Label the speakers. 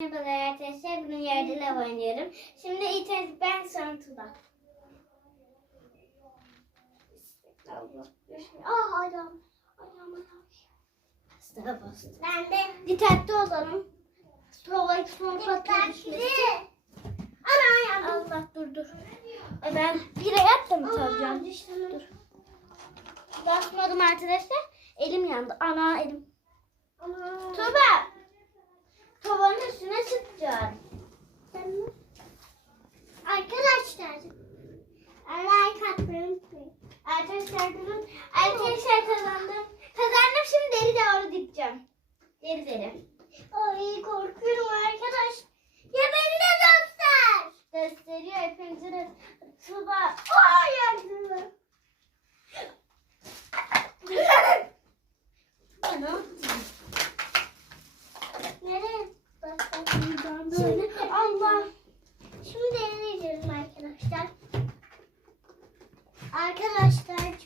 Speaker 1: Merhabalar arkadaşlar. Bugün yerde lav oynuyorum. Şimdi ilk ben sonra Tuba. Ah ayağım. Ayağım ayağım. Ben de. Dikkatli olalım. Tuba son patladı. Ana ayağım. Allah dur dur. Ay, Ben bir ayak da mı çalacağım? Dur. Basmadım arkadaşlar. Elim yandı. Ana elim. Tuba. Üstüne çıkacağız. Arkadaşlar. Like atmayı unutmayın. Arkadaşlar durun. Arkadaşlar kazandım. Kazandım şimdi deri doğru gideceğim. Deri deri. Ay korkuyorum arkadaş. Ya beni de göster. Gösteriyor hepinizi de. Tuba. Aa yandı. Ana. Nereye? Şimdi Allah. Şimdi gidiyorum arkadaşlar. Arkadaşlar